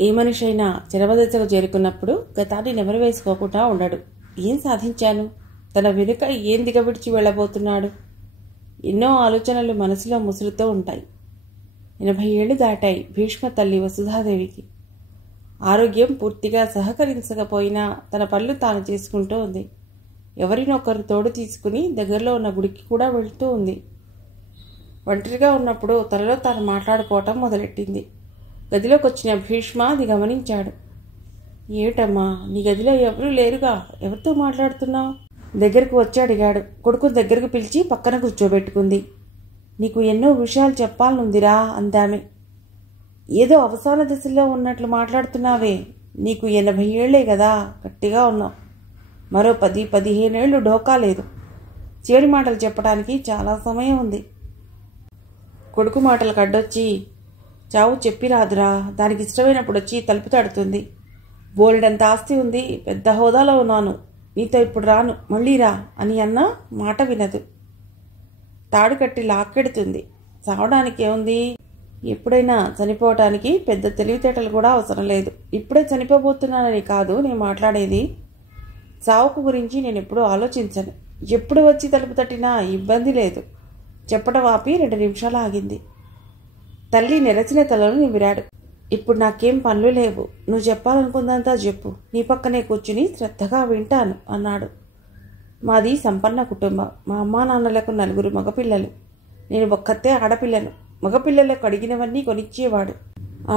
ఏ మనిషి అయినా చరమదశకు చేరుకున్నప్పుడు గతాన్ని నెమరు వేసుకోకుండా ఉండడు. ఏం సాధించాను, తన వెనుక ఏం దిగబిడిచి వెళ్ళబోతున్నాడు, ఎన్నో ఆలోచనలు మనసులో ముసురుతూ ఉంటాయి. 80 ఏళ్లు దాటాయి భీష్మ తల్లి వసుధాదేవికి. ఆరోగ్యం పూర్తిగా సహకరించకపోయినా తన పనులు తాను చేసుకుంటూ ఉంది. ఎవరినొకరు తోడు తీసుకుని దగ్గరలో ఉన్న గుడికి కూడా వెళ్తూ ఉంది. ఒంటరిగా ఉన్నప్పుడు తనలో తాను మాట్లాడుకోవటం మొదలెట్టింది. గదిలోకి వచ్చిన భీష్మ అది గమనించాడు. ఏమిటమ్మా, నీ గదిలో ఎవరూ లేరుగా, ఎవరితో మాట్లాడుతున్నావు? దగ్గరకు వచ్చి అడిగాడు. కొడుకు దగ్గరకు పిలిచి పక్కన కూర్చోబెట్టుకుంది. నీకు ఎన్నో విషయాలు చెప్పాలనుందిరా అందామె. ఏదో అవసాన దశలో ఉన్నట్లు మాట్లాడుతున్నావే, నీకు 80 ఏళ్లే కదా, గట్టిగా ఉన్నావు. మరో 10-15 ఏళ్ళు ఢోకా లేదు. చివరి మాటలు చెప్పడానికి చాలా సమయం ఉంది. కొడుకు మాటలకు అడ్డొచ్చి, చావు చెప్పి రాదురా, దానికి ఇష్టమైనప్పుడు వచ్చి తలుపు తడుతుంది. బోలెడంత ఆస్తి ఉంది, పెద్ద హోదాలో ఉన్నాను, నీతో ఇప్పుడు రాను, మళ్ళీ రా అని అన్నా మాట వినదు. తాడు కట్టి లాక్కెడుతుంది. చావడానికి ఏముంది, ఎప్పుడైనా చనిపోవటానికి పెద్ద తెలివితేటలు కూడా అవసరం లేదు. ఇప్పుడే చనిపోబోతున్నానని కాదు నేను మాట్లాడేది. చావుకు గురించి నేను ఎప్పుడూ ఆలోచించను. ఎప్పుడు వచ్చి తలుపు తట్టినా ఇబ్బంది లేదు. చెప్పడం ఆపి 2 నిమిషాలు ఆగింది. తల్లి నెరచిన తలను నిమిరాడు. ఇప్పుడు నాకేం పనులు లేవు, నువ్వు చెప్పాలనుకుందంతా చెప్పు, నీ పక్కనే కూర్చుని శ్రద్ధగా వింటాను అన్నాడు. మాది సంపన్న కుటుంబం. మా అమ్మా నాన్నలకు 4 మగపిల్లలు, నేను ఒక్కతే ఆడపిల్లను. మగపిల్లలకు అడిగినవన్నీ కొనిచ్చేవాడు.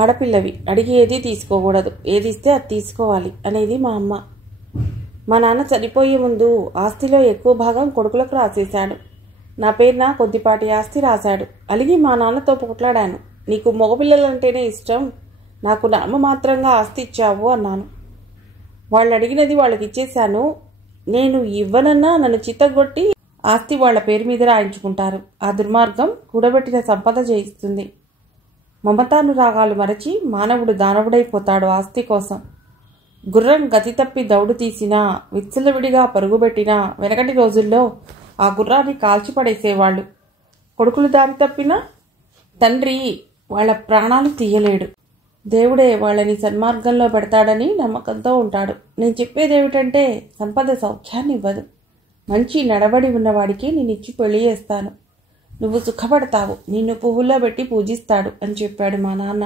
ఆడపిల్లవి అడిగి ఏది తీసుకోకూడదు, ఏది ఇస్తే అది తీసుకోవాలి అనేది మా అమ్మ. మా నాన్న చనిపోయే ముందు ఆస్తిలో ఎక్కువ భాగం కొడుకులకు రాసేశాడు. నా పేరున కొద్దిపాటి ఆస్తి రాశాడు. అలిగి మా నాన్నతో పోట్లాడాను. నీకు మగపిల్లలంటేనే ఇష్టం, నాకు నామమాత్రంగా ఆస్తి ఇచ్చావు అన్నాను. వాళ్ళు అడిగినది వాళ్ళకి ఇచ్చేశాను. నేను ఇవ్వనన్నా నన్ను చిత్తగొట్టి ఆస్తి వాళ్ల పేరు మీద రాయించుకుంటారు. ఆ దుర్మార్గం కూడబెట్టిన సంపద జయిస్తుంది. మమతానురాగాలు మరచి మానవుడు దానవుడైపోతాడు ఆస్తి కోసం. గుర్రం గతి తప్పి దౌడు తీసినా, విచ్చలవిడిగా పరుగుబెట్టినా వెనకటి రోజుల్లో ఆ గుర్రాన్ని కాల్చిపడేసేవాళ్ళు. కొడుకులు దారి తప్పినా తండ్రి వాళ్ల ప్రాణాలు తీయలేడు. దేవుడే వాళ్ళని సన్మార్గంలో పెడతాడని నమ్మకంతో ఉంటాడు. నేను చెప్పేదేమిటంటే, సంపద సౌఖ్యాన్ని ఇవ్వదు. మంచి నడబడి ఉన్నవాడికి నేనిచ్చి పెళ్లి చేస్తాను. నువ్వు సుఖపడతావు, నిన్ను పువ్వుల్లో పెట్టి పూజిస్తాడు అని చెప్పాడు మా నాన్న.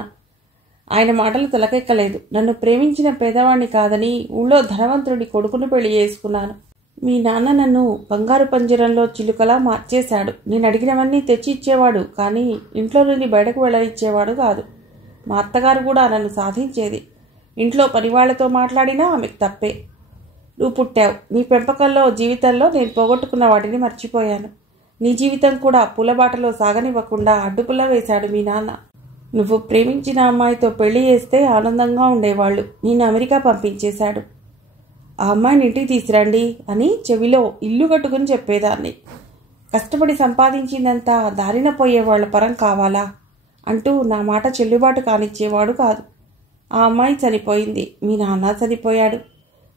ఆయన మాటలు తలకెక్కలేదు. నన్ను ప్రేమించిన పేదవాణ్ణి కాదని ఊళ్ళో ధనవంతుడి కొడుకును పెళ్లి చేసుకున్నాను. మీ నాన్న నన్ను బంగారు పంజరంలో చిలుకలా మార్చేశాడు. నేను అడిగినవన్నీ తెచ్చి ఇచ్చేవాడు, కానీ ఇంట్లో నుండి బయటకు వెళ్ళనిచ్చేవాడు కాదు. మా అత్తగారు కూడా నన్ను సాధించేది. ఇంట్లో పనివాళ్లతో మాట్లాడినా ఆమెకు తప్పే. నువ్వు పుట్టావు, నీ పెంపకంలో జీవితంలో నేను పోగొట్టుకున్న వాటిని మర్చిపోయాను. నీ జీవితం కూడా పూలబాటలో సాగనివ్వకుండా అడ్డుపుల్ల వేశాడు మీ నాన్న. నువ్వు ప్రేమించిన అమ్మాయితో పెళ్లి చేస్తే ఆనందంగా ఉండేవాళ్ళు. నేను అమెరికా పంపించేశాడు. ఆ అమ్మాయిని ఇంటికి తీసురండి అని చెవిలో ఇల్లు కట్టుకుని చెప్పేదాన్ని. కష్టపడి సంపాదించిందంతా దారిన పోయేవాళ్ల పరం కావాలా అంటూ నా మాట చెల్లుబాటు కానిచ్చేవాడు కాదు. ఆ అమ్మాయి చనిపోయింది, మీ నాన్న చనిపోయాడు.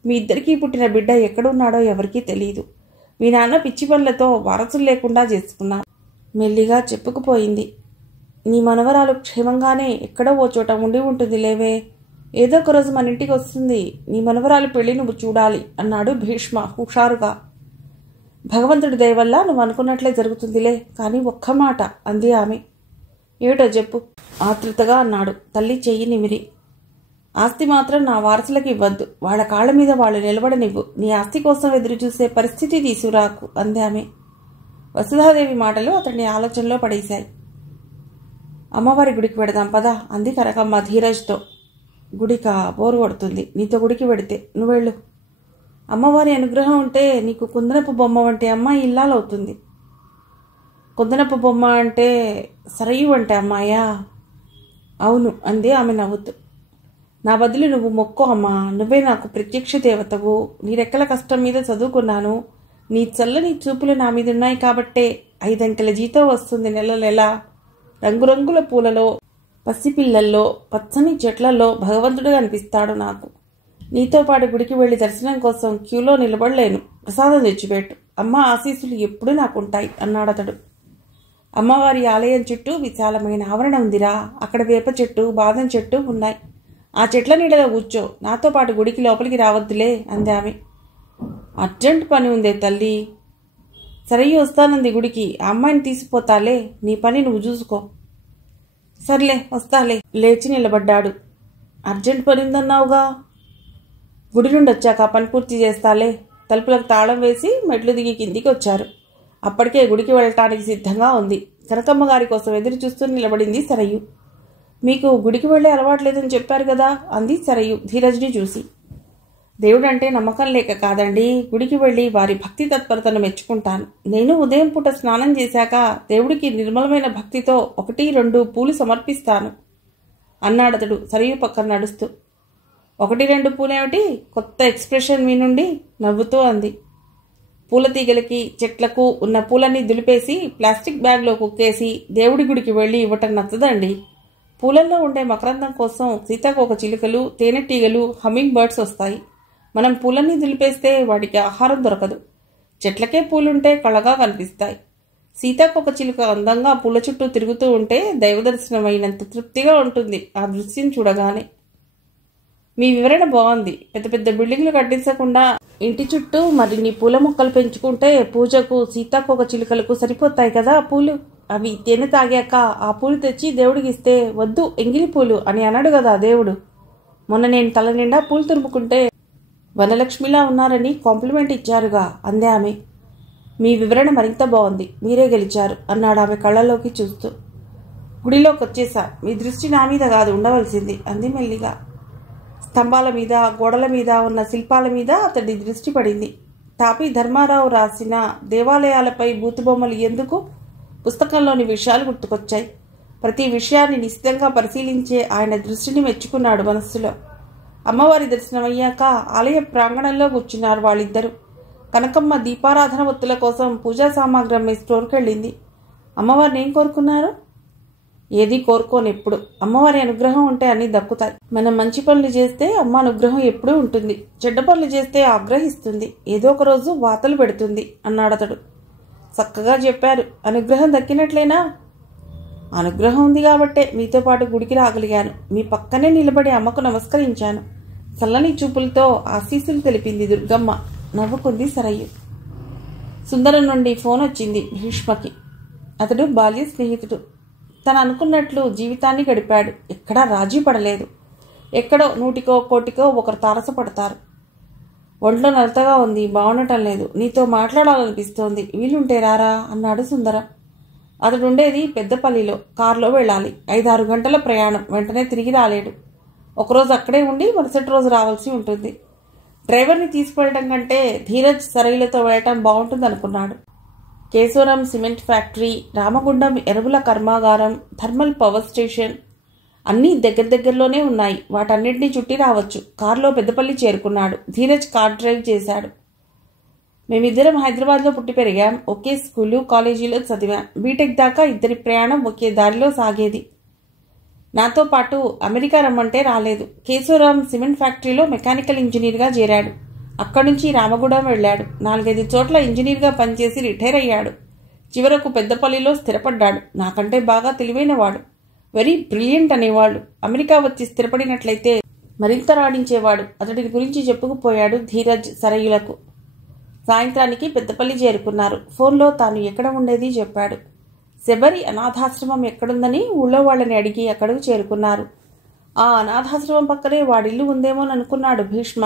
మీ ఇద్దరికీ పుట్టిన బిడ్డ ఎక్కడున్నాడో ఎవరికీ తెలియదు. మీ నాన్న పిచ్చి పనులతో వారసులు లేకుండా చేసుకున్నా. మెల్లిగా చెప్పుకుపోయింది. నీ మనవరాలు క్షేమంగానే ఎక్కడో ఓ చోట ఉండి ఉంటుంది లేవే, ఏదో ఒక రోజు మన ఇంటికి వస్తుంది. నీ మనవరాలు పెళ్లి నువ్వు చూడాలి అన్నాడు భీష్మ హుషారుగా. భగవంతుడి దయ వల్ల నువ్వు అనుకున్నట్లే జరుగుతుందిలే, కానీ ఒక్క మాట అంది ఆమె. ఏమిటో చెప్పు ఆతృతగా అన్నాడు తల్లి చెయ్యి నిమిరి. ఆస్తి మాత్రం నా వారసులకు ఇవ్వద్దు, వాళ్ళ కాళ్ల మీద వాళ్ళు నిలబడనివ్వు. నీ ఆస్తి కోసం ఎదురు చూసే పరిస్థితి తీసుకురాకు అంది ఆమె. వసుధాదేవి మాటలు అతన్ని ఆలోచనలో పడేశాయి. అమ్మవారి గుడికి వెడదాం పదా అంది కనకమ్మ ధీరజ్తో. గుడికా, బోరు కొడుతుంది, నీతో గుడికి వెడితే, నువ్వెళ్ళు. అమ్మవారి అనుగ్రహం ఉంటే నీకు కుందనపు బొమ్మ వంటి అమ్మాయి ఇల్లాలవుతుంది. కుందనపు బొమ్మ అంటే సరయు అంటే అమ్మాయా? అవును అంది ఆమె నవ్వుతూ. నా బదులు నువ్వు మొక్కో అమ్మా, నువ్వే నాకు ప్రత్యక్ష దేవతవు. నీ రెక్కల కష్టం మీద చదువుకున్నాను. నీ చల్లని చూపులు నా మీద ఉన్నాయి కాబట్టే 5 అంకెల జీతం వస్తుంది నెల. రంగురంగుల పూలలో, పసిపిల్లల్లో, పచ్చని చెట్లలో భగవంతుడు కనిపిస్తాడు నాకు. నీతో పాటు గుడికి వెళ్లి దర్శనం కోసం క్యూలో నిలబడలేను. ప్రసాదం తెచ్చిపెట్టు, అమ్మ ఆశీస్సులు ఎప్పుడూ నాకుంటాయి అన్నాడతడు. అమ్మవారి ఆలయం చుట్టూ విశాలమైన ఆవరణ ఉందిరా. అక్కడ వేప చెట్టు, బాదం చెట్టు ఉన్నాయి. ఆ చెట్ల నీడలో కూర్చో, నాతో పాటు గుడికి లోపలికి రావద్దులే అంది ఆమె. అర్జెంట్ పని ఉందే తల్లి. సరయ్య వస్తానంది గుడికి, ఆ అమ్మాయిని తీసిపోతాలే, నీ పని నువ్వు చూసుకో. సర్లే వస్తాలే. లేచి నిలబడ్డాడు. అర్జెంట్ పని ఉందన్నావుగా. గుడి నుండి వచ్చాక పని పూర్తి చేస్తాలే. తలుపులకు తాళం వేసి మెట్లు దిగి కిందికి వచ్చారు. అప్పటికే గుడికి వెళ్ళటానికి సిద్ధంగా ఉంది. కనకమ్మ గారి కోసం ఎదురు చూస్తూ నిలబడింది సరయ్యు. మీకు గుడికి వెళ్ళే అలవాట్లేదని చెప్పారు కదా అంది సరయ్యు ధీరజ్ని చూసి. దేవుడంటే నమ్మకం లేక కాదండి, గుడికి వెళ్ళి వారి భక్తి తత్పరతను మెచ్చుకుంటాను. నేను ఉదయం పూట స్నానం చేశాక దేవుడికి నిర్మలమైన భక్తితో 1-2 పూలు సమర్పిస్తాను అన్నాడతడు సరయ్యు పక్కన నడుస్తూ. 1-2 పూలేమిటి? కొత్త ఎక్స్ప్రెషన్ మీ నుండి నవ్వుతూ అంది. పూల తీగలకి చెట్లకు ఉన్న పూలన్నీ దులిపేసి ప్లాస్టిక్ బ్యాగ్లో కుక్కేసి దేవుడి గుడికి వెళ్ళి ఇవ్వటం నచ్చదండి. పూలల్లో ఉండే మకరందం కోసం సీతాకోక చిలుకలు, తేనెటీగలు, హమ్మింగ్ బర్డ్స్ వస్తాయి. మనం పూలన్నీ దులిపేస్తే వాటికి ఆహారం దొరకదు. చెట్లకే పూలుంటే కళగా కనిపిస్తాయి. సీతాకోక చిలుక అందంగా పూల చుట్టూ తిరుగుతూ ఉంటే దైవదర్శనం అయినంత తృప్తిగా ఉంటుంది ఆ దృశ్యం చూడగానే. మీ వివరణ బాగుంది. పెద్ద పెద్ద బిల్డింగ్లు కట్టించకుండా ఇంటి చుట్టూ మరిన్ని పూల మొక్కలు పెంచుకుంటే పూజకు సీతాకోక చిలుకలకు సరిపోతాయి కదా పూలు. అవి తేనె తాగాక ఆ పూలు తెచ్చి దేవుడికి ఇస్తే వద్దు ఎంగిలి పూలు అని అన్నాడు కదా దేవుడు. మొన్న నేను తల నిండా పూలు తురుముకుంటే వనలక్ష్మిలా ఉన్నారని కాంప్లిమెంట్ ఇచ్చారుగా అందే ఆమె. మీ వివరణ మరింత బాగుంది, మీరే గెలిచారు అన్నాడు ఆమె కళ్ళలోకి చూస్తూ. గుడిలోకి వచ్చేసా, మీ దృష్టి నా మీద కాదు ఉండవలసింది అంది మెల్లిగా. స్తంభాల మీద, గోడల మీద ఉన్న శిల్పాల మీద అతడి దృష్టి పడింది. తాపి ధర్మారావు రాసిన దేవాలయాలపై బూతుబొమ్మలు ఎందుకు? పుస్తకంలోని విషయాలు గుర్తుకొచ్చాయి. ప్రతి విషయాన్ని నిశ్చితంగా పరిశీలించే ఆయన దృష్టిని మెచ్చుకున్నాడు మనస్సులో. అమ్మవారి దర్శనమయ్యాక ఆలయ ప్రాంగణంలో కూర్చున్నారు వాళ్ళిద్దరూ. కనకమ్మ దీపారాధన ఒత్తుల కోసం పూజా సామాగ్రి అమ్మే స్టోర్కి వెళ్ళింది. అమ్మవారిని ఏం కోరుకున్నారు? ఏది కోరుకోను ఎప్పుడు. అమ్మవారి అనుగ్రహం ఉంటే అన్నీ దక్కుతాయి. మనం మంచి పనులు చేస్తే అమ్మ అనుగ్రహం ఎప్పుడూ ఉంటుంది. చెడ్డ పనులు చేస్తే ఆగ్రహిస్తుంది, ఏదో ఒక రోజు వాతలు పెడుతుంది అన్నాడతడు. చక్కగా చెప్పారు. అనుగ్రహం దక్కినట్లేనా? అనుగ్రహం ఉంది కాబట్టే మీతో పాటు గుడికి రాగలిగాను. మీ పక్కనే నిలబడి అమ్మకు నమస్కరించాను. చల్లని చూపులతో ఆశీస్సులు తెలిపింది దుర్గమ్మ. నవ్వుకుంది సరయ్యు. సుందరం నుండి ఫోన్ వచ్చింది భీష్మకి. అతడు బాల్య స్నేహితుడు. తను అనుకున్నట్లు జీవితాన్ని గడిపాడు. ఎక్కడా రాజీ పడలేదు. ఎక్కడో 100కో 1,00,000కో ఒకరు తారసపడతారు. ఒంట్లో నలతగా ఉంది, బాగుండటం లేదు, నీతో మాట్లాడాలనిపిస్తోంది, వీలుంటే రారా అన్నాడు సుందరం. అతడుండేది పెద్దపల్లిలో. కారులో వెళ్ళాలి. 5-6 గంటల ప్రయాణం. వెంటనే తిరిగి రాలేడు. ఒకరోజు అక్కడే ఉండి మరుసటి రోజు రావాల్సి ఉంటుంది. డ్రైవర్ని తీసుకువెళ్ళటం కంటే ధీరజ్ సరయులతో వెళ్ళటం బాగుంటుంది అనుకున్నాడు. కేశవరం సిమెంట్ ఫ్యాక్టరీ, రామగుండం ఎరువుల కర్మాగారం, థర్మల్ పవర్ స్టేషన్ అన్నీ దగ్గరలోనే ఉన్నాయి. వాటన్నింటినీ చుట్టి రావచ్చు. కారులో పెద్దపల్లి చేరుకున్నాడు. ధీరజ్ కార్ డ్రైవ్ చేశాడు. మేమిద్దరం హైదరాబాద్లో పుట్టి పెరిగాం. ఒకే స్కూలు, కాలేజీలో చదివాం. బీటెక్ దాకా ఇద్దరి ప్రయాణం ఒకే దారిలో సాగేది. నాతో పాటు అమెరికా రమ్మంటే రాలేదు. కేశవరాం సిమెంట్ ఫ్యాక్టరీలో మెకానికల్ ఇంజనీర్గా చేరాడు. అక్కడి నుంచి రామగూడెం వెళ్ళాడు. 4-5 చోట్ల ఇంజనీర్గా పనిచేసి రిటైర్ అయ్యాడు. చివరకు పెద్దపల్లిలో స్థిరపడ్డాడు. నాకంటే బాగా తెలివైనవాడు. వెరీ బ్రిలియంట్ అనేవాళ్ళు. అమెరికా వచ్చి స్థిరపడినట్లయితే మరింత రాణించేవాడు. అతడి గురించి చెప్పుకుపోయాడు ధీరజ్ సరయులకు. సాయంత్రానికి పెద్దపల్లి చేరుకున్నారు. ఫోన్లో తాను ఎక్కడ ఉండేది చెప్పాడు. శబరి అనాథాశ్రమం ఎక్కడుందని ఊళ్ళో వాళ్ళని అడిగి అక్కడకు చేరుకున్నారు. ఆ అనాథాశ్రమం పక్కనే వాడిల్లు ఉందేమోననుకున్నాడు భీష్మ.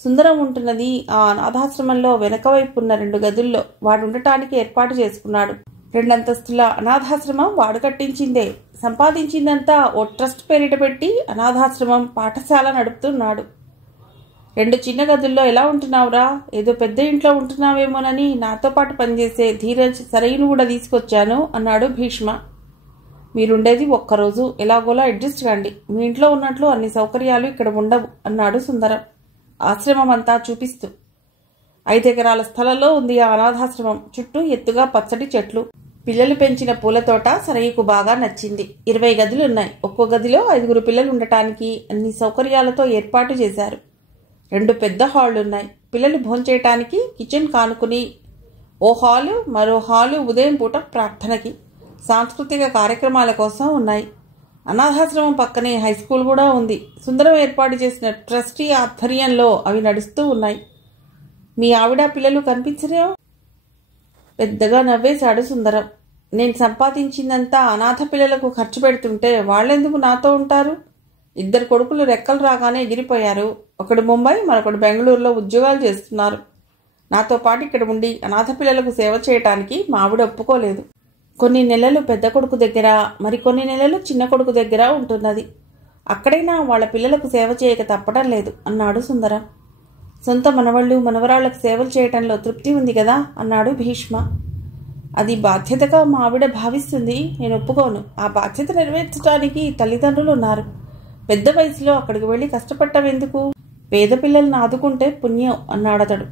సుందరం ఉంటున్నది ఆ అనాథాశ్రమంలో వెనక వైపు ఉన్న 2 గదుల్లో. వాడుండటానికి ఏర్పాటు చేసుకున్నాడు. 2 అంతస్తుల అనాథాశ్రమం వాడు కట్టించిందే. సంపాదించిందంతా ఓ ట్రస్ట్ పేరిట పెట్టి అనాథాశ్రమం, పాఠశాల నడుపుతున్నాడు. 2 చిన్న గదుల్లో ఎలా ఉంటున్నావురా? ఏదో పెద్ద ఇంట్లో ఉంటున్నావేమోనని నాతో పాటు పనిచేసే ధీరజ్ సరయును కూడా తీసుకొచ్చాను అన్నాడు భీష్మ. మీరుండేది ఒక్కరోజు, ఎలాగోలా అడ్జస్ట్ కండి. మీ ఇంట్లో ఉన్నట్లు అన్ని సౌకర్యాలు ఇక్కడ ఉండవు అన్నాడు సుందరం ఆశ్రమం అంతా చూపిస్తూ. 5 ఎకరాల స్థలంలో ఉంది ఆ అనాథాశ్రమం. చుట్టూ ఎత్తుగా పచ్చటి చెట్లు, పిల్లలు పెంచిన పూలతోట సరయుకు బాగా నచ్చింది. 20 గదులున్నాయి. ఒక్కో గదిలో 5 పిల్లలు ఉండటానికి అన్ని సౌకర్యాలతో ఏర్పాటు చేశారు. 2 పెద్ద హాళ్లున్నాయి. పిల్లలు భోంచేయటానికి కిచెన్ కానుకుని ఓ హాలు, మరో హాలు ఉదయం పూట ప్రార్థనకి, సాంస్కృతిక కార్యక్రమాల కోసం ఉన్నాయి. అనాథాశ్రమం పక్కనే హై స్కూల్ కూడా ఉంది. సుందరం ఏర్పాటు చేసిన ట్రస్టీ ఆధ్వర్యంలో అవి నడుస్తూ ఉన్నాయి. మీ ఆవిడ పిల్లలు కనిపించరేమో? పెద్దగా నవ్వేశాడు సుందరం. నేను సంపాదించిందంతా అనాథ పిల్లలకు ఖర్చు పెడుతుంటే వాళ్ళెందుకు నాతో ఉంటారు? 2 కొడుకులు రెక్కలు రాగానే ఎగిరిపోయారు. ఒకడు ముంబై, మరొకడు బెంగళూరులో ఉద్యోగాలు చేస్తున్నారు. నాతో పాటు ఇక్కడ ఉండి అనాథ పిల్లలకు సేవ చేయటానికి మా ఆవిడ ఒప్పుకోలేదు. కొన్ని నెలలు పెద్ద కొడుకు దగ్గర, మరికొన్ని నెలలు చిన్న కొడుకు దగ్గర ఉంటున్నది. అక్కడైనా వాళ్ళ పిల్లలకు సేవ చేయక తప్పడం లేదు అన్నాడు సుందరం. సొంత మనవళ్ళు మనవరాళ్లకు సేవలు చేయటంలో తృప్తి ఉంది కదా అన్నాడు భీష్మ. అది బాధ్యతగా మా ఆవిడ భావిస్తుంది, నేను ఒప్పుకోను. ఆ బాధ్యత నెరవేర్చడానికి తల్లిదండ్రులు ఉన్నారు. పెద్ద వయసులో అక్కడికి వెళ్ళి కష్టపడటం ఎందుకు? పేద పిల్లల్ని ఆదుకుంటే పుణ్యం అన్నాడతడు.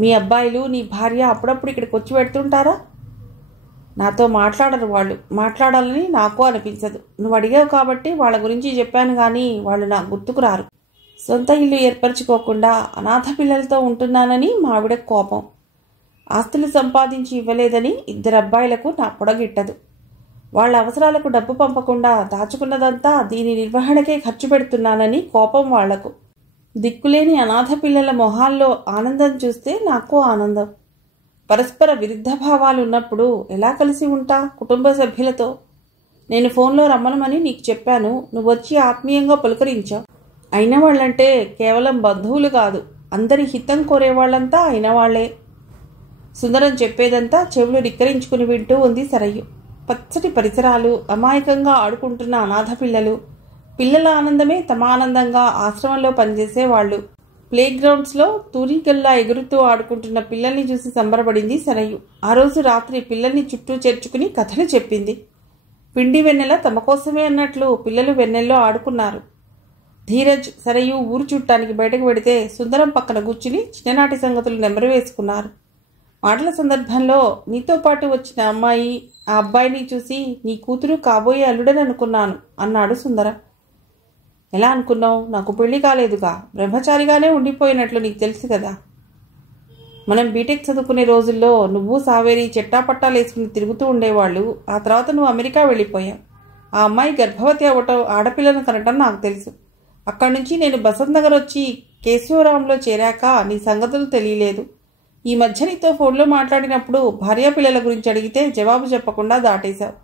మీ అబ్బాయిలు నీ భార్య అప్పుడప్పుడు ఇక్కడికి వచ్చి పెడుతుంటారా? నాతో మాట్లాడరు వాళ్ళు. మాట్లాడాలని నాకు అనిపించదు. నువ్వు అడిగావు కాబట్టి వాళ్ళ గురించి చెప్పాను కానీ వాళ్ళు నాకు గుర్తుకు రారు. సొంత ఇల్లు ఏర్పరచుకోకుండా అనాథ పిల్లలతో ఉంటున్నానని మా ఆవిడ కోపం. ఆస్తులు సంపాదించి ఇవ్వలేదని 2 అబ్బాయిలకు నా పొడగిట్టదు. వాళ్ళ అవసరాలకు డబ్బు పంపకుండా దాచుకున్నదంతా దీని నిర్వహణకే ఖర్చు పెడుతున్నానని కోపం వాళ్లకు. దిక్కులేని అనాథ పిల్లల మొహాల్లో ఆనందం చూస్తే నాకు ఆనందం. పరస్పర విరుద్ధ భావాలు ఉన్నప్పుడు ఎలా కలిసి ఉంటా కుటుంబ సభ్యులతో? నేను ఫోన్లో రమ్మనమని నీకు చెప్పాను, నువ్వొచ్చి ఆత్మీయంగా పలుకరించావు. అయిన వాళ్ళంటే కేవలం బంధువులు కాదు, అందరి హితం కోరేవాళ్లంతా అయిన వాళ్లే. సుందరం చెప్పేదంతా చెవులు రిక్కరించుకుని వింటూ ఉంది సరయ్యు. పచ్చటి పరిసరాలు, అమాయకంగా ఆడుకుంటున్న అనాథ పిల్లలు, పిల్లల ఆనందమే తమ ఆనందంగా ఆశ్రమంలో పనిచేసేవాళ్లు, ప్లే గ్రౌండ్స్లో తూరిగల్లా ఎగురుతూ ఆడుకుంటున్న పిల్లల్ని చూసి సంబరపడింది సరయ్యు. ఆ రోజు రాత్రి పిల్లల్ని చుట్టూ చేర్చుకుని కథలు చెప్పింది. పిండి వెన్నెల తమ కోసమే అన్నట్లు పిల్లలు వెన్నెల్లో ఆడుకున్నారు. ధీరజ్, సరయ్యు ఊరు చుట్టానికి బయటకు వెడితే సుందరం పక్కన కూర్చుని చిన్ననాటి సంగతులు నెమరు వేసుకున్నారు. మాటల సందర్భంలో నీతో పాటు వచ్చిన అమ్మాయి, ఆ అబ్బాయిని చూసి నీ కూతురు కాబోయే అల్లుడని అనుకున్నాను అన్నాడు సుందరం. ఎలా అనుకున్నావు? నాకు పెళ్లి కాలేదుగా, బ్రహ్మచారిగానే ఉండిపోయినట్లు నీకు తెలుసు కదా. మనం బీటెక్ చదువుకునే రోజుల్లో నువ్వు సావేరి చెట్టాపట్టాలు వేసుకుని తిరుగుతూ ఉండేవాళ్ళు. ఆ తర్వాత నువ్వు అమెరికా వెళ్ళిపోయావు. ఆ అమ్మాయి గర్భవతి అవ్వటం, ఆడపిల్లను కనటం నాకు తెలుసు. అక్కడి నుంచి నేను బసంత్ నగర్ వచ్చి కేశవరాంలో చేరాక నీ సంగతులు తెలియలేదు. ఈ మధ్య నీతో ఫోన్లో మాట్లాడినప్పుడు భార్యాపిల్లల గురించి అడిగితే జవాబు చెప్పకుండా దాటేశావు.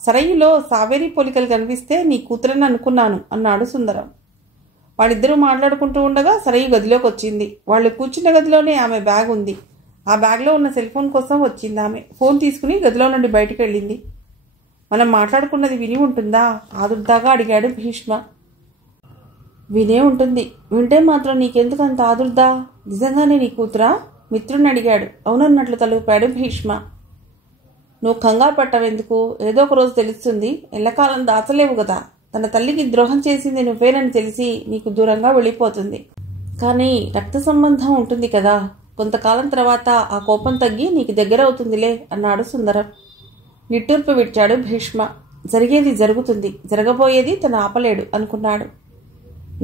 సరయ్యులో సావేరి పోలికలు కనిపిస్తే నీ కూతురని అనుకున్నాను అన్నాడు సుందరం. వాళ్ళిద్దరూ మాట్లాడుకుంటూ ఉండగా సరయ్య గదిలోకి వచ్చింది. వాళ్ళు కూర్చున్న గదిలోనే ఆమె బ్యాగ్ ఉంది. ఆ బ్యాగ్లో ఉన్న సెల్ ఫోన్ కోసం వచ్చింది ఆమె. ఫోన్ తీసుకుని గదిలో నుండి బయటికి వెళ్ళింది. మనం మాట్లాడుకున్నది విని ఉంటుందా? ఆదుర్దాగా అడిగాడు భీష్మ. వినే ఉంటుంది. వింటే మాత్రం నీకెందుకు అంత ఆదుర్దా? నిజంగానే నీ కూతురా? మిత్రుడిని అడిగాడు. అవునన్నట్లు తలుపాడు భీష్మ. నువ్వు కంగారు పట్టవెందుకు? ఏదో ఒక రోజు తెలుస్తుంది. ఎల్లకాలం దాచలేవు కదా. తన తల్లికి ద్రోహం చేసింది నువ్వేనని తెలిసి నీకు దూరంగా వెళ్ళిపోతుంది. కానీ రక్త సంబంధం ఉంటుంది కదా, కొంతకాలం తర్వాత ఆ కోపం తగ్గి నీకు దగ్గర అవుతుందిలే అన్నాడు సుందరం. నిట్టూర్పు విడిచాడు భీష్మ. జరిగేది జరుగుతుంది, జరగబోయేది తను ఆపలేడు అనుకున్నాడు.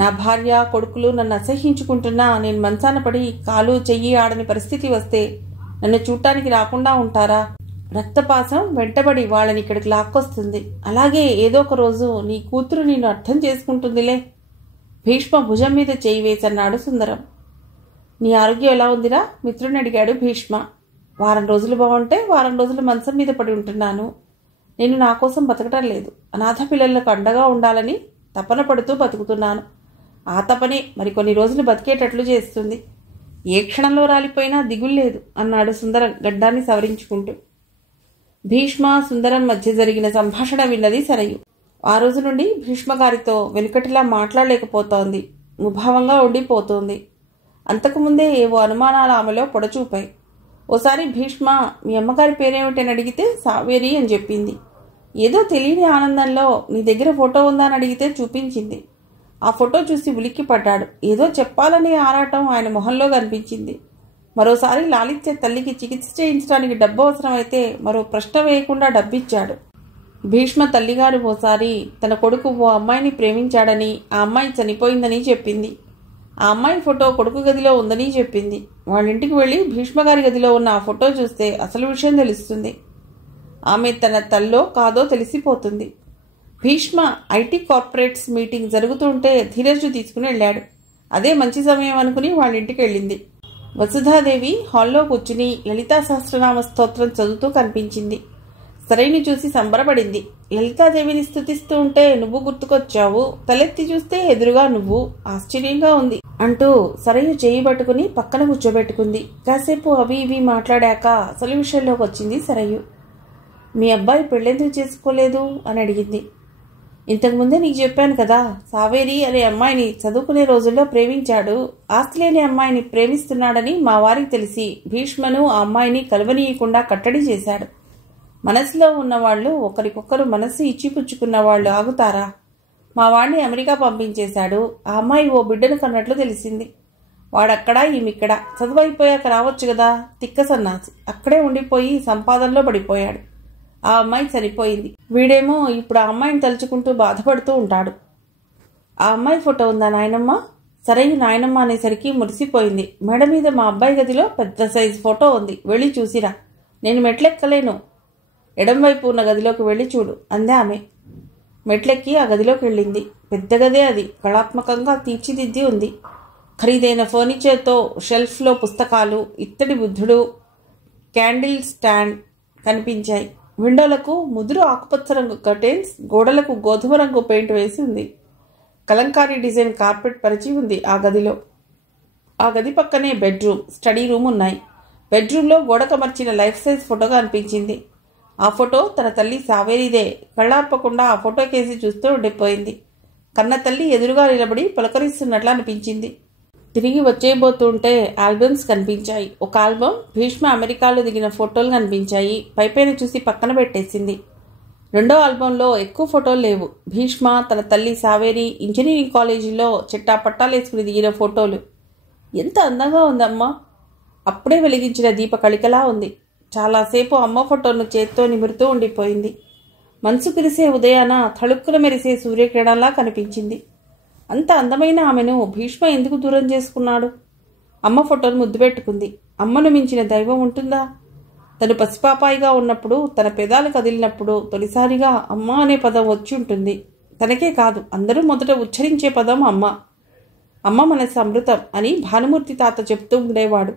నా భార్య కొడుకులు నన్ను అసహ్యించుకుంటున్నా నేను మంచాన పడి కాలు చెయ్యి ఆడని పరిస్థితి వస్తే నన్ను చూడటానికి రాకుండా ఉంటారా? రక్తపాసం వెంటబడి వాళ్ళని ఇక్కడికి లాక్కొస్తుంది. అలాగే ఏదో ఒక రోజు నీ కూతురు నిన్ను అర్థం చేసుకుంటుందిలే. భీష్మ భుజం మీద చేయి వేసన్నాడు సుందరం. నీ ఆరోగ్యం ఎలా ఉందిరా? మిత్రుడిని అడిగాడు భీష్మ. 1 రోజులు బాగుంటే 1 రోజులు మంచం మీద పడి ఉంటున్నాను. నేను నా కోసం బతకటం లేదు. అనాథ పిల్లలకు అండగా ఉండాలని తపన పడుతూ బతుకుతున్నాను. ఆ తపనే మరికొన్ని రోజులు బతికేటట్లు చేస్తుంది. ఏ క్షణంలో రాలిపోయినా దిగుల్లేదు అన్నాడు సుందరం గడ్డాన్ని సవరించుకుంటూ. భీష్మ సుందరం మధ్య జరిగిన సంభాషణ విన్నది సరయు. ఆ రోజు నుండి భీష్మగారితో వెనుకటిలా మాట్లాడలేకపోతోంది. ముభావంగా ఉండిపోతోంది. అంతకుముందే ఏవో అనుమానాలు ఆమెలో పొడచూపాయి. ఓసారి భీష్మ, మీ అమ్మగారి పేరేమిటని అడిగితే సావేరి అని చెప్పింది. ఏదో తెలియని ఆనందంలో నీ దగ్గర ఫోటో ఉందా అని అడిగితే చూపించింది. ఆ ఫోటో చూసి ఉలిక్కి పడ్డాడు. ఏదో చెప్పాలనే ఆరాటం ఆయన మొహంలో కనిపించింది. మరోసారి లాలిత్య తల్లికి చికిత్స చేయించడానికి డబ్బు అవసరమైతే మరో ప్రశ్న వేయకుండా డబ్బిచ్చాడు. భీష్మ తల్లిగారు ఓసారి తన కొడుకు ఓ అమ్మాయిని ప్రేమించాడని, ఆ అమ్మాయి చనిపోయిందని చెప్పింది. ఆ అమ్మాయి ఫోటో కొడుకు గదిలో ఉందని చెప్పింది. వాళ్ళింటికి వెళ్ళి భీష్మగారి గదిలో ఉన్న ఆ ఫోటో చూస్తే అసలు విషయం తెలుస్తుంది. ఆమె తన తల్లో కాదో తెలిసిపోతుంది. భీష్మ ఐటీ కార్పొరేట్స్ మీటింగ్ జరుగుతుంటే ధీరజ్ను తీసుకుని వెళ్ళాడు. అదే మంచి సమయం అనుకుని వాళ్ళ ఇంటికి వెళ్ళింది. వసుధాదేవి హాల్లో కూర్చుని లలితా సహస్రనామ స్తోత్రం చదువుతూ కనిపించింది. సరైని చూసి సంబరపడింది. లలితాదేవిని స్తుతిస్తూ ఉంటే నువ్వు గుర్తుకొచ్చావు, తలెత్తి చూస్తే ఎదురుగా నువ్వు, ఆశ్చర్యంగా ఉంది అంటూ సరయు చేయి పట్టుకుని పక్కన కూర్చోబెట్టుకుంది. కాసేపు అవి ఇవి మాట్లాడాక అసలు విషయంలోకి వచ్చింది సరయు. మీ అబ్బాయి పెళ్ళెందుకు చేసుకోలేదు అని అడిగింది. ఇంతకుముందే నీకు చెప్పాను కదా, సావేరి అనే అమ్మాయిని చదువుకునే రోజుల్లో ప్రేమించాడు. ఆస్తి లేని అమ్మాయిని ప్రేమిస్తున్నాడని మా వారికి తెలిసి భీష్మను ఆ అమ్మాయిని కలవనీయకుండా కట్టడి చేశాడు. మనసులో ఉన్నవాళ్లు ఒకరికొకరు మనసు ఇచ్చిపుచ్చుకున్న వాళ్ళు ఆగుతారా? మా వాడిని అమెరికా పంపించేశాడు. ఆ అమ్మాయి ఓ బిడ్డను కన్నట్లు తెలిసింది. వాడక్కడా ఈమెక్కడ, చదువు అయిపోయాక రావచ్చు కదా, తిక్క సన్నాసి. అక్కడే ఉండిపోయి సంపాదనలో పడిపోయాడు. ఆ అమ్మాయి చనిపోయింది. వీడేమో ఇప్పుడు ఆ అమ్మాయిని తలుచుకుంటూ బాధపడుతూ ఉంటాడు. ఆ అమ్మాయి ఫోటో ఉందా నాయనమ్మ? సరైన నాయనమ్మ అనేసరికి మురిసిపోయింది. మేడ మీద మా అబ్బాయి గదిలో పెద్ద సైజు ఫోటో ఉంది, వెళ్ళి చూసిరా. నేను మెట్లెక్కలేను. ఎడంవైపు ఉన్న గదిలోకి వెళ్ళి చూడు అందే ఆమె. మెట్లెక్కి ఆ గదిలోకి వెళ్ళింది. పెద్ద గదే అది, కళాత్మకంగా తీర్చిదిద్ది ఉంది. ఖరీదైన ఫర్నిచర్తో షెల్ఫ్లో పుస్తకాలు, ఇత్తడి బుద్ధుడు, క్యాండిల్ స్టాండ్ కనిపించాయి. విండోలకు ముదురు ఆకుపచ్చ రంగు కర్టెన్స్, గోడలకు గోధుమ రంగు పెయింట్ వేసి ఉంది. కలంకారీ డిజైన్ కార్పెట్ పరిచి ఉంది ఆ గదిలో. ఆ గది పక్కనే బెడ్రూమ్, స్టడీ రూమ్ ఉన్నాయి. బెడ్రూమ్లో గోడకమర్చిన లైఫ్ సైజ్ ఫోటో కనిపించింది. ఆ ఫోటో తన తల్లి సావేరిదే. కళ్ళార్పకుండా ఆ ఫోటో కేసి చూస్తూ ఉండిపోయింది. కన్న తల్లి ఎదురుగా నిలబడి పలకరిస్తున్నట్లు అనిపించింది. తిరిగి వచ్చేయబోతుంటే ఆల్బమ్స్ కనిపించాయి. ఒక ఆల్బమ్ భీష్మ అమెరికాలో దిగిన ఫోటోలు కనిపించాయి. పైపైన చూసి పక్కన పెట్టేసింది. రెండో ఆల్బంలో ఎక్కువ ఫోటోలు లేవు. భీష్మ, తన తల్లి సావేరి ఇంజనీరింగ్ కాలేజీలో పట్టాలేసుకుని దిగిన ఫోటోలు. ఎంత అందంగా ఉందమ్మా! అప్పుడే వెలిగించిన దీప కళికలా ఉంది. చాలాసేపు అమ్మ ఫోటోను చేత్తో నిమురుతూ ఉండిపోయింది. మనసు కురిసే ఉదయాన తళుక్కున మెరిసే సూర్యకిరణంలా కనిపించింది. అంత అందమైన ఆమెను భీష్మ ఎందుకు దూరం చేసుకున్నాడు? అమ్మ ఫోటోను ముద్దు పెట్టుకుంది. అమ్మను మించిన దైవం ఉంటుందా? తను పసిపాపాయిగా ఉన్నప్పుడు, తన పెదాలు కదిలినప్పుడు తొలిసారిగా అమ్మ అనే పదం వచ్చి ఉంటుంది. తనకే కాదు, అందరూ మొదట ఉచ్చరించే పదం అమ్మ. అమ్మ మనసు అమృతం అని భానుమూర్తి తాత చెప్తూ ఉండేవాడు.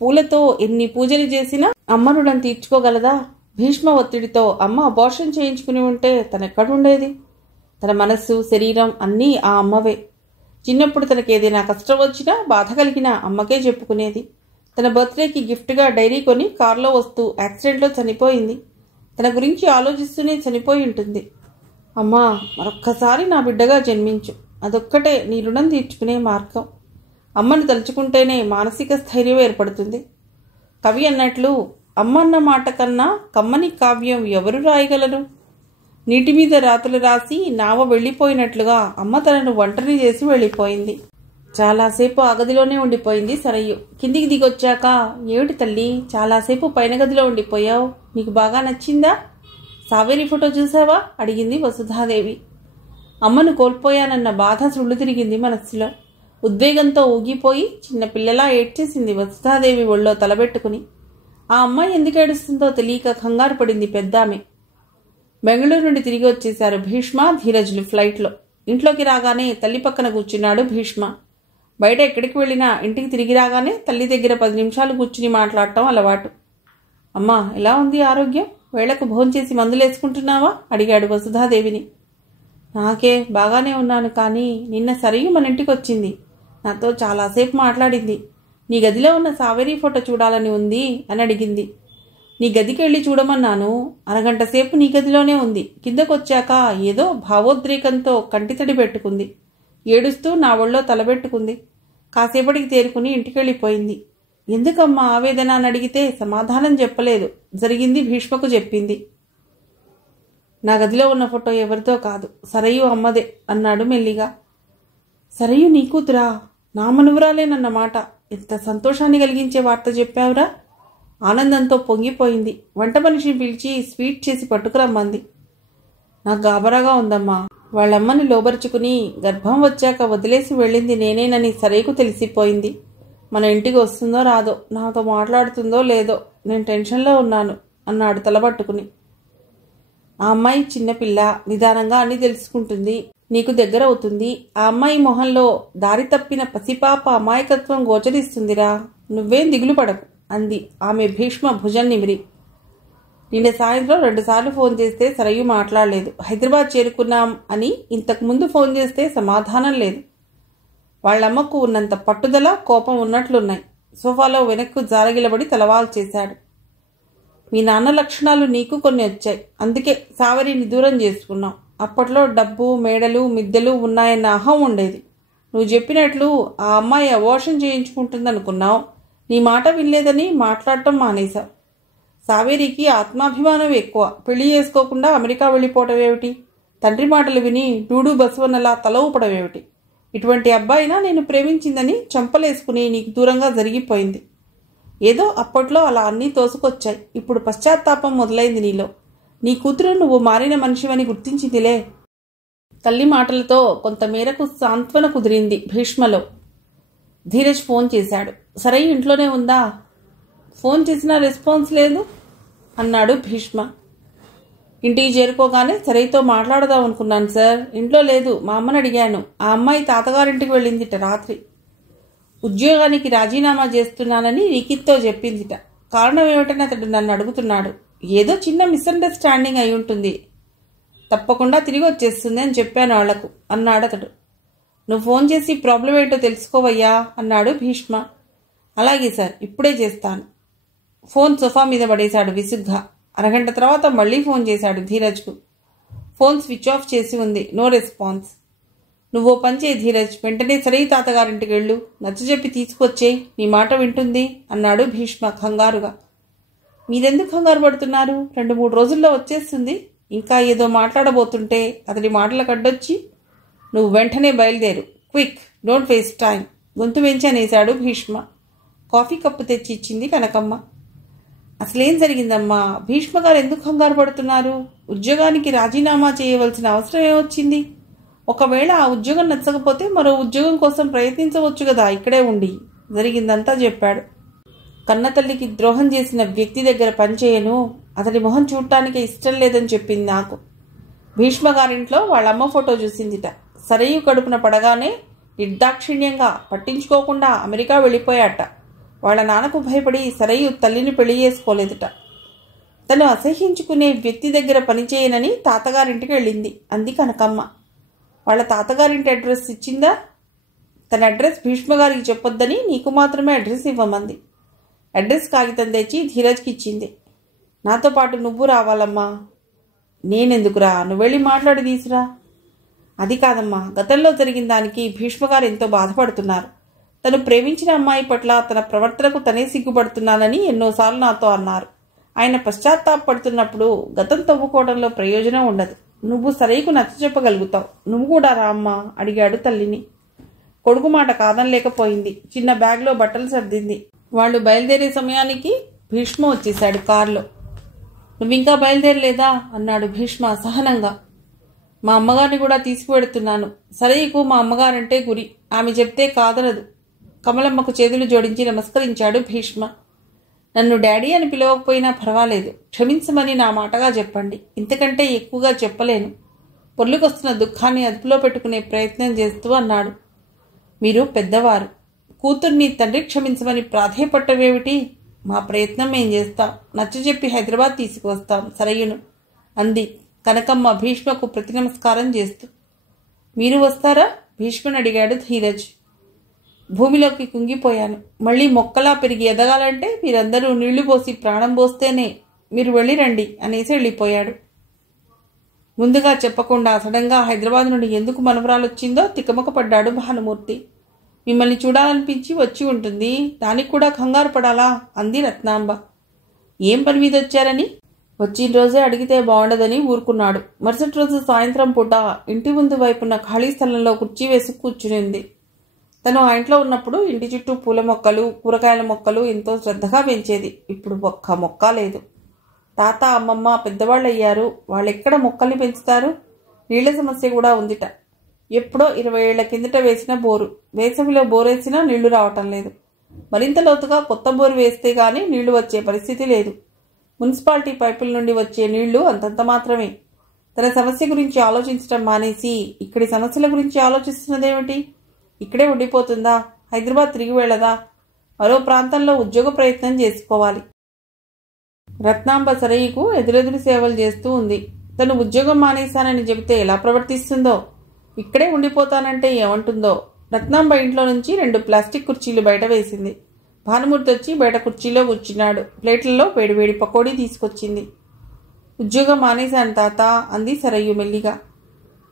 పూలతో ఎన్ని పూజలు చేసినా అమ్మ రుణం తీర్చుకోగలదా? భీష్మ ఒత్తిడితో అమ్మ అబార్షన్ చేయించుకుని ఉంటే తనెక్కడుండేది? తన మనస్సు, శరీరం అన్నీ ఆ అమ్మవే. చిన్నప్పుడు తనకేదైనా కష్టం వచ్చినా, బాధ కలిగినా అమ్మకే చెప్పుకునేది. తన బర్త్డేకి గిఫ్ట్గా డైరీ కొని కారులో వస్తూ యాక్సిడెంట్లో చనిపోయింది. తన గురించి ఆలోచిస్తూనే చనిపోయి ఉంటుంది. అమ్మా, మరొక్కసారి నా బిడ్డగా జన్మించు. అదొక్కటే నీ రుణం తీర్చుకునే మార్గం. అమ్మను తలుచుకుంటేనే మానసిక స్థైర్యం ఏర్పడుతుంది. కవి అన్నట్లు, అమ్మన్న మాట కన్నా కమ్మని కావ్యం ఎవరు రాయగలరు? నీటి మీద రాతులు రాసి నావ వెళ్ళిపోయినట్లుగా అమ్మ తనను ఒంటరి చేసి వెళ్ళిపోయింది. చాలాసేపు ఆ గదిలోనే ఉండిపోయింది సరయు. కిందికి దిగొచ్చాక, ఏమిటి తల్లి చాలాసేపు పైన గదిలో ఉండిపోయావు, నీకు బాగా నచ్చిందా? సావేరి ఫోటో చూసావా అడిగింది వసుధాదేవి. అమ్మను కోల్పోయానన్న బాధ సుళ్ళు తిరిగింది మనస్సులో. ఉద్వేగంతో ఊగిపోయి చిన్నపిల్లలా ఏడ్చేసింది వసుధాదేవి ఒళ్ళో తలబెట్టుకుని. ఆ అమ్మాయి ఎందుకు ఏడుస్తుందో తెలియక కంగారు పడింది పెద్దామె. బెంగళూరు నుండి తిరిగి వచ్చేశారు భీష్మ, ధీరజ్లు ఫ్లైట్లో. ఇంట్లోకి రాగానే తల్లి పక్కన కూర్చున్నాడు భీష్మ. బయట ఎక్కడికి వెళ్ళినా ఇంటికి తిరిగి రాగానే తల్లి దగ్గర 10 నిమిషాలు కూర్చుని మాట్లాడటం అలవాటు. అమ్మా, ఎలా ఉంది ఆరోగ్యం? వేళకు భోంచేసి మందులేసుకుంటున్నావా అడిగాడు వసుధాదేవిని. నాకే బాగానే ఉన్నాను, కానీ నిన్న సరయు మన ఇంటికి వచ్చింది. నాతో చాలాసేపు మాట్లాడింది. నీ గదిలో ఉన్న సావేరి ఫోటో చూడాలని ఉంది అని అడిగింది. నీ గదికి వెళ్ళి చూడమన్నాను. అరగంట సేపు నీ గదిలోనే ఉంది. కిందకొచ్చాక ఏదో భావోద్రేకంతో కంటితడి పెట్టుకుంది. ఏడుస్తూ నా ఒళ్ళో తలబెట్టుకుంది. కాసేపటికి తేరుకుని ఇంటికెళ్ళిపోయింది. ఎందుకమ్మా ఆవేదన అని అడిగితే సమాధానం చెప్పలేదు. జరిగింది భీష్మకు చెప్పింది. నా గదిలో ఉన్న ఫోటో ఎవరితో కాదు, సరయు అమ్మదే అన్నాడు మెల్లిగా. సరయు నీ కూతురా? నా మనువురాలేనన్నమాట. ఎంత సంతోషాన్ని కలిగించే వార్త చెప్పావురా? ఆనందంతో పొంగిపోయింది. వంట మనిషిని పిలిచి స్వీట్ చేసి పట్టుకురమ్మంది. నాకు గాబరాగా ఉందమ్మా. వాళ్ళమ్మని లోబరుచుకుని గర్భం వచ్చాక వదిలేసి వెళ్ళింది నేనేనని సరయుకు తెలిసిపోయింది. మన ఇంటికి వస్తుందో రాదో, నాతో మాట్లాడుతుందో లేదో, నేను టెన్షన్లో ఉన్నాను అన్నాడు తలబట్టుకుని. ఆ అమ్మాయి చిన్నపిల్ల, నిదానంగా అన్ని తెలుసుకుంటుంది, నీకు దగ్గర అవుతుంది. ఆ అమ్మాయి మొహంలో దారి తప్పిన పసిపాప అమాయకత్వం గోచరిస్తుందిరా. నువ్వేం దిగులు పడకు అంది ఆమె భీష్మ భుజం నిమిరి. నిన్న సాయంత్రం 2 సార్లు ఫోన్ చేస్తే సరయు మాట్లాడలేదు. హైదరాబాద్ చేరుకున్నాం అని ఇంతకుముందు ఫోన్ చేస్తే సమాధానం లేదు. వాళ్ళమ్మకు ఉన్నంత పట్టుదల, కోపం ఉన్నట్లున్నాయి. సోఫాలో వెనక్కు జారగిలబడి తలవాలు చేశాడు. మీ నాన్న లక్షణాలు నీకు కొన్ని వచ్చాయి. అందుకే సావరిని దూరం చేసుకున్నాం. అప్పట్లో డబ్బు, మేడలు, మిద్దెలు ఉన్నాయన్న అహం ఉండేది. నువ్వు చెప్పినట్లు ఆ అమ్మాయి అబోర్షన్ చేయించుకుంటుందనుకున్నావు. నీ మాట వినలేదని మాట్లాడటం మానేశావు. సావేరికి ఆత్మాభిమానం ఎక్కువ. పెళ్లి చేసుకోకుండా అమెరికా వెళ్ళిపోవటమేమిటి? తండ్రి మాటలు విని డూడు బసవన్నలా తల ఊపడమేమిటి? ఇటువంటి అబ్బాయినా నేను ప్రేమించిందని చంపలేసుకుని నీకు దూరంగా జరిగిపోయింది. ఏదో అప్పట్లో అలా అన్నీ తోసుకొచ్చాయి. ఇప్పుడు పశ్చాత్తాపం మొదలైంది నీలో. నీ కూతురు నువ్వు మారిన మనిషివని గుర్తించిందిలే. తల్లి మాటలతో కొంతమేరకు సాంత్వన కుదిరింది భీష్మలో. ధీరజ్ ఫోన్ చేశాడు. సరే, ఇంట్లోనే ఉందా? ఫోన్ చేసినా రెస్పాన్స్ లేదు అన్నాడు భీష్మ. ఇంటికి చేరుకోగానే సరైతో మాట్లాడదాం అనుకున్నాను సార్. ఇంట్లో లేదు. మా అమ్మని అడిగాను. ఆ అమ్మాయి తాతగారింటికి వెళ్ళిందిట రాత్రి. ఉద్యోగానికి రాజీనామా చేస్తున్నానని నిఖిత్తో చెప్పిందిట. కారణం ఏమిటని అతడు నన్ను అడుగుతున్నాడు. ఏదో చిన్న మిస్అండర్స్టాండింగ్ అయి ఉంటుంది. తప్పకుండా తిరిగి వచ్చేస్తుంది అని చెప్పాను వాళ్లకు అన్నాడు అతడు. నువ్వు ఫోన్ చేసి ప్రాబ్లం ఏంటో తెలుసుకోవయ్యా అన్నాడు భీష్మ. అలాగే సార్, ఇప్పుడే చేస్తాను. ఫోన్ సోఫా మీద పడేశాడు విసుగ్గా. అరగంట తర్వాత మళ్లీ ఫోన్ చేశాడు ధీరజ్కు. ఫోన్ స్విచ్ ఆఫ్ చేసి ఉంది. No response. నువ్వో పనిచేయి ధీరజ్, వెంటనే సరై తాతగారింటికి వెళ్ళు. నచ్చజెప్పి తీసుకొచ్చేయి. నీ మాట వింటుంది అన్నాడు భీష్మ కంగారుగా. మీరెందుకు కంగారు పడుతున్నారు? 2-3 రోజుల్లో వచ్చేస్తుంది. ఇంకా ఏదో మాట్లాడబోతుంటే అతడి మాటలకు అడ్డొచ్చి నువ్వు వెంటనే బయలుదేరు. Quick, don't waste time. గొంతు వెంచి అనేశాడు భీష్మ. కాఫీ కప్పు తెచ్చి ఇచ్చింది కనకమ్మ. అసలేం జరిగిందమ్మా? భీష్మ గారు ఎందుకు కంగారు పడుతున్నారు? ఉద్యోగానికి రాజీనామా చేయవలసిన అవసరం ఏమొచ్చింది? ఒకవేళ ఆ ఉద్యోగం నచ్చకపోతే మరో ఉద్యోగం కోసం ప్రయత్నించవచ్చు కదా ఇక్కడే ఉండి. జరిగిందంతా చెప్పాడు. కన్నతల్లికి ద్రోహం చేసిన వ్యక్తి దగ్గర పనిచేయను. అతడి మొహం చూడటానికి ఇష్టం లేదని చెప్పింది నాకు. భీష్మ గారింట్లో వాళ్ళమ్మ ఫోటో చూసిందిట. సరయు కడుపున పడగానే నిర్దాక్షిణ్యంగా పట్టించుకోకుండా అమెరికా వెళ్ళిపోయాట. వాళ్ళ నాన్నకు భయపడి సరయు తల్లిని పెళ్లి చేసుకోలేదుట. తను అసహ్యించుకునే వ్యక్తి దగ్గర పనిచేయనని తాతగారింటికి వెళ్ళింది అంది కనకమ్మ. వాళ్ళ తాతగారింటి అడ్రస్ ఇచ్చిందా? తన అడ్రస్ భీష్మగారికి చెప్పొద్దని నీకు మాత్రమే అడ్రస్ ఇవ్వమంది. అడ్రస్ కాగితం తెచ్చి ధీరజ్కి ఇచ్చింది. నాతో పాటు నువ్వు రావాలమ్మా. నేనెందుకురా? నువ్వు వెళ్ళి మాట్లాడి తీసురా. అది కాదమ్మా, గతంలో జరిగిన దానికి భీష్మగారు ఎంతో బాధపడుతున్నారు. తను ప్రేమించిన అమ్మాయి పట్ల తన ప్రవర్తనకు తనే సిగ్గుపడుతున్నానని ఎన్నోసార్లు నాతో అన్నారు. ఆయన పశ్చాత్తాపడుతున్నప్పుడు గతం తవ్వుకోవడంలో ప్రయోజనం ఉండదు. నువ్వు సరైకు నచ్చ చెప్పగలుగుతావు. నువ్వు కూడా రా అమ్మా అడిగాడు తల్లిని. కొడుకు మాట కాదనలేకపోయింది. చిన్న బ్యాగ్లో బట్టలు సర్దింది. వాళ్ళు బయలుదేరే సమయానికి భీష్మ వచ్చేశాడు కారులో. నువ్వింకా బయలుదేరలేదా అన్నాడు భీష్మ అసహనంగా. మా అమ్మగారిని కూడా తీసుకువెడుతున్నాను. సరైకు మా అమ్మగారంటే గురి. ఆమె చెప్తే కాదనదు. కమలమ్మకు చేతులు జోడించి నమస్కరించాడు భీష్మ. నన్ను డాడీ అని పిలవకపోయినా పర్వాలేదు. క్షమించమని నా మాటగా చెప్పండి. ఇంతకంటే ఎక్కువగా చెప్పలేను. పొర్లుకొస్తున్న దుఃఖాన్ని అదుపులో పెట్టుకునే ప్రయత్నం చేస్తూ అన్నాడు. మీరు పెద్దవారు. కూతుర్ని తండ్రి క్షమించమని ప్రాధేయపట్టవేమిటి? మా ప్రయత్నం మేం చేస్తాం. నచ్చజెప్పి హైదరాబాద్ తీసుకువస్తాం సరయ్యును అంది కనకమ్మ భీష్మకు ప్రతి నమస్కారం చేస్తూ. మీరు వస్తారా? భీష్మను అడిగాడు ధీరజ్. భూమిలోకి కుంగిపోయాను. మళ్ళీ మొక్కలా పెరిగి ఎదగాలంటే మీరందరూ నీళ్లు పోసి ప్రాణం పోస్తేనే. మీరు వెళ్ళిరండి అనేసి వెళ్ళిపోయాడు. ముందుగా చెప్పకుండా సడన్గా హైదరాబాద్ నుండి ఎందుకు మనవరాలొచ్చిందో తికమకపడ్డాడు భానుమూర్తి. మిమ్మల్ని చూడాలనిపించి వచ్చి ఉంటుంది. దానికి కూడా కంగారు పడాలా అంది రత్నాంబ. ఏం పని మీద వచ్చారని? వచ్చిన రోజే అడిగితే బాగుండదని ఊరుకున్నాడు. మరుసటి రోజు సాయంత్రం పూట ఇంటి ముందు వైపున్న ఖాళీ స్థలంలో కుర్చీ వేసి కూర్చునింది. తను ఆ ఇంట్లో ఉన్నప్పుడు ఇంటి చుట్టూ పూల మొక్కలు, కూరగాయల మొక్కలు ఎంతో శ్రద్ధగా పెంచేది. ఇప్పుడు ఒక్క మొక్క లేదు. తాత, అమ్మమ్మ పెద్దవాళ్ళయ్యారు. వాళ్ళెక్కడ మొక్కల్ని పెంచుతారు? నీళ్ల సమస్య కూడా ఉందిట. ఎప్పుడో 20 ఏళ్ల కిందట వేసిన బోరు. వేసవిలో బోరేసినా నీళ్లు రావటం లేదు. మరింత లోతుగా కొత్త బోరు వేస్తే గానీ నీళ్లు వచ్చే పరిస్థితి లేదు. మున్సిపాలిటీ పైపుల నుండి వచ్చే నీళ్లు అంతంత మాత్రమే. తన సమస్య గురించి ఆలోచించడం మానేసి ఇక్కడి సమస్యల గురించి ఆలోచిస్తున్నదేమిటి? ఇక్కడే ఉండిపోతుందా? హైదరాబాద్ తిరిగి వెళ్ళదా? మరో ప్రాంతంలో ఉద్యోగ ప్రయత్నం చేసుకోవాలి. రత్నాంబ సరయ్యకు ఎదురెదురు సేవలు చేస్తూ ఉంది. తను ఉద్యోగం మానేశానని చెబితే ఎలా ప్రవర్తిస్తుందో, ఇక్కడే ఉండిపోతానంటే ఏమంటుందో. రత్నాంబ ఇంట్లో నుంచి 2 ప్లాస్టిక్ కుర్చీలు బయట వేసింది. భానుమూర్తి వచ్చి బయట కుర్చీలో కూర్చున్నాడు. ప్లేట్లలో వేడివేడి పకోడీ తీసుకొచ్చింది. ఉద్యోగం మానేశాను తాత, అంది సరయ్య మెల్లిగా.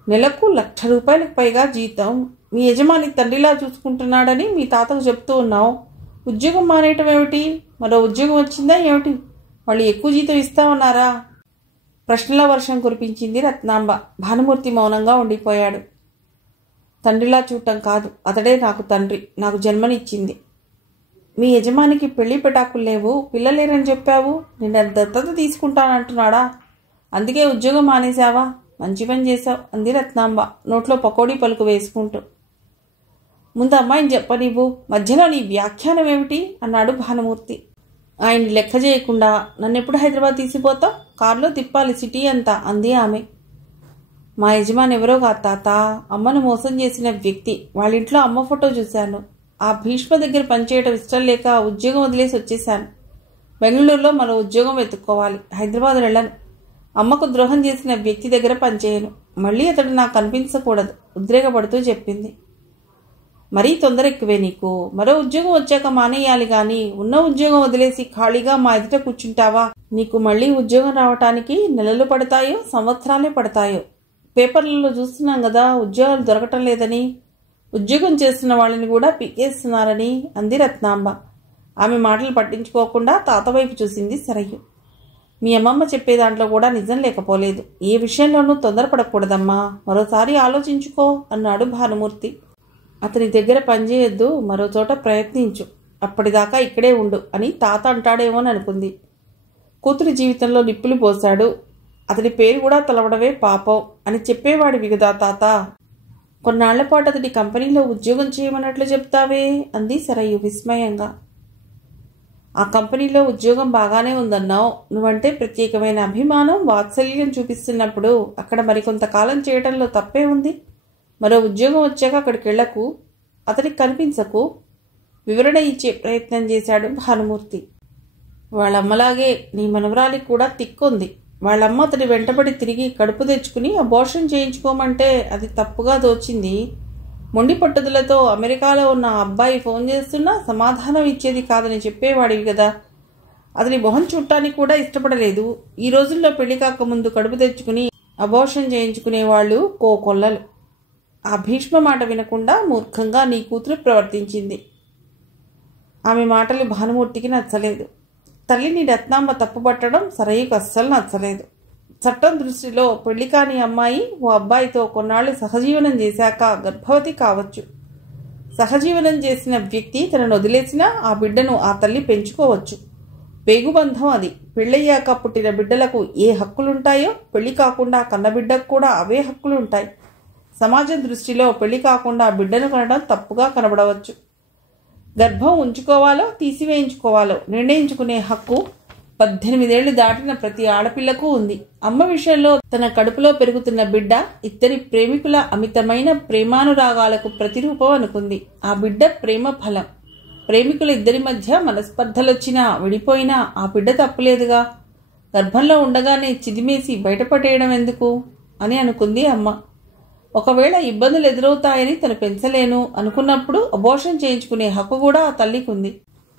నెలకు ₹1,00,000 పైగా జీతం. మీ యజమాని తండ్రిలా చూసుకుంటున్నాడని మీ తాతకు చెప్తూ ఉన్నావు. ఉద్యోగం మానేయటం ఏమిటి? మరో ఉద్యోగం వచ్చిందా ఏమిటి? వాళ్ళు ఎక్కువ జీతం ఇస్తామన్నారా? ప్రశ్నల వర్షం కురిపించింది రత్నాంబ. భానుమూర్తి మౌనంగా ఉండిపోయాడు. తండ్రిలా చూడటం కాదు, అతడే నాకు తండ్రి, నాకు జన్మనిచ్చింది. మీ యజమానికి పెళ్లి పెటాకులు లేవు, పిల్లలేరని చెప్పావు. నిన్న దత్తత తీసుకుంటానంటున్నాడా? అందుకే ఉద్యోగం మానేశావా? మంచి పని చేశావు, అంది రత్నాంబ నోట్లో పకోడీ పలుకు వేసుకుంటూ. ముందు అమ్మాయిని చెప్పనివ్వు, మధ్యలో నీ వ్యాఖ్యానం ఏమిటి? అన్నాడు భానుమూర్తి. ఆయన్ని లెక్క చేయకుండా నన్నెప్పుడు హైదరాబాద్ తీసిపోతావు? కారులో తిప్పాలి సిటీ అంతా, అంది ఆమె. మా యజమాని ఎవరో కాదు తాత, అమ్మను మోసం చేసిన వ్యక్తి. వాళ్ళింట్లో అమ్మ ఫోటో చూశాను. ఆ భీష్మ దగ్గర పనిచేయటం ఇష్టం లేక ఉద్యోగం వదిలేసి వచ్చేశాను. బెంగళూరులో మరో ఉద్యోగం వెతుక్కోవాలి. హైదరాబాద్ వెళ్ళను. అమ్మకు ద్రోహం చేసిన వ్యక్తి దగ్గర పనిచేయను. మళ్ళీ అతడు నాకు కనిపించకూడదు, ఉద్రేకపడుతూ చెప్పింది. మరీ తొందర ఎక్కువే నీకు. మరో ఉద్యోగం వచ్చాక మానేయాలి గాని ఉన్న ఉద్యోగం వదిలేసి ఖాళీగా మా ఎదుట కూర్చుంటావా? నీకు మళ్ళీ ఉద్యోగం రావటానికి నెలలు పడతాయో సంవత్సరాలే పడతాయో. పేపర్లలో చూస్తున్నాం కదా ఉద్యోగాలు దొరకటం లేదని, ఉద్యోగం చేస్తున్న వాళ్ళని కూడా పీకేస్తున్నారని, అంది రత్నాంబ. ఆమె మాటలు పట్టించుకోకుండా తాత వైపు చూసింది సరయ్య. మీ అమ్మమ్మ చెప్పే దాంట్లో కూడా నిజం లేకపోలేదు. ఏ విషయంలోనూ తొందరపడకూడదమ్మా, మరోసారి ఆలోచించుకో, అన్నాడు భానుమూర్తి. అతని దగ్గర పనిచేయొద్దు, మరో చోట ప్రయత్నించు, అప్పటిదాకా ఇక్కడే ఉండు అని తాత అంటాడేమోని అనుకుంది. కూతురి జీవితంలో నిప్పులు పోశాడు, అతడి పేరు కూడా తలవడమే పాపం అని చెప్పేవాడివి కదా తాత. కొన్నాళ్లపాటు అతడి కంపెనీలో ఉద్యోగం చేయమన్నట్లు చెప్తావే, అంది సరయ్య విస్మయంగా. ఆ కంపెనీలో ఉద్యోగం బాగానే ఉందన్నావు. నువ్వంటే ప్రత్యేకమైన అభిమానం, వాత్సల్యం చూపిస్తున్నప్పుడు అక్కడ మరికొంతకాలం చేయటంలో తప్పే ఉంది. మరో ఉద్యోగం వచ్చాక అక్కడికి వెళ్లకు, అతడికి కనిపించకు. వివరణ ఇచ్చే ప్రయత్నం చేశాడు భానుమూర్తి. వాళ్ళమ్మలాగే నీ మనవరాలికి కూడా తిక్కుంది. వాళ్ళమ్మ అతడి వెంటబడి తిరిగి కడుపు తెచ్చుకుని అబోర్షన్ చేయించుకోమంటే అది తప్పుగా దోచింది. మొండి పట్టుదలతో అమెరికాలో ఉన్న అబ్బాయి ఫోన్ చేస్తున్నా సమాధానం ఇచ్చేది కాదని చెప్పేవాడివి కదా. అతని మొహం చూడటానికి కూడా ఇష్టపడలేదు. ఈ రోజుల్లో పెళ్లి కాకముందు కడుపు తెచ్చుకుని అబోర్షన్ చేయించుకునేవాళ్లు కోకొల్లలు. ఆ భీష్మ మాట వినకుండా మూర్ఖంగా నీ కూతురు ప్రవర్తించింది. ఆమె మాటలు భానుమూర్తికి నచ్చలేదు. తల్లిని రత్నాంబ తప్పుపట్టడం సరయ్యకు అస్సలు నచ్చలేదు. చట్టం దృష్టిలో పెళ్లి కాని అమ్మాయి ఓ అబ్బాయితో కొన్నాళ్లు సహజీవనం చేశాక గర్భవతి కావచ్చు. సహజీవనం చేసిన వ్యక్తి తనను వదిలేసినా ఆ బిడ్డను ఆ తల్లి పెంచుకోవచ్చు. పేగుబంధం అది. పెళ్ళయ్యాక పుట్టిన బిడ్డలకు ఏ హక్కులుంటాయో పెళ్లి కాకుండా కన్నబిడ్డకు కూడా అవే హక్కులుంటాయి. సమాజం దృష్టిలో పెళ్లి కాకుండా బిడ్డను కనడం తప్పుగా కనబడవచ్చు. గర్భం ఉంచుకోవాలో తీసివేయించుకోవాలో నిర్ణయించుకునే హక్కు 18 ఏళ్లు దాటిన ప్రతి ఆడపిల్లకు ఉంది. అమ్మ విషయంలో తన కడుపులో పెరుగుతున్న బిడ్డ ఇద్దరి ప్రేమికుల అమితమైన ప్రేమానురాగాలకు ప్రతిరూపం అనుకుంది. ఆ బిడ్డ ప్రేమ ఫలం. ప్రేమికుల ఇద్దరి మధ్య మనస్పర్ధలొచ్చినా విడిపోయినా ఆ బిడ్డ తప్పులేదుగా. గర్భంలో ఉండగానే చిదిమేసి బయటపడేయడం ఎందుకు అని అనుకుంది అమ్మ. ఒకవేళ ఇబ్బందులు ఎదురవుతాయని తను పెంచలేను అనుకున్నప్పుడు అబోర్షన్ చేయించుకునే హక్కు కూడా ఆ తల్లికి ఉంది.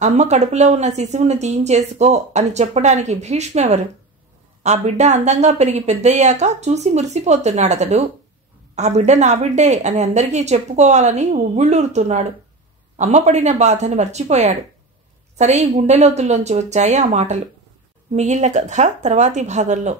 అమ్మ కడుపులో ఉన్న శిశువుని తీయించేసుకో అని చెప్పడానికి భీష్మెవరు? ఆ బిడ్డ అందంగా పెరిగి పెద్దయ్యాక చూసి మురిసిపోతున్నాడు అతడు. ఆ బిడ్డ నా బిడ్డే అని అందరికీ చెప్పుకోవాలని ఉవ్విళ్ళూరుతున్నాడు. అమ్మ పడిన బాధను మర్చిపోయాడు. సరే, ఈ గుండెలోతుల్లోంచి వచ్చాయి ఆ మాటలు. మిగిలిన కథ తర్వాతి భాగంలో.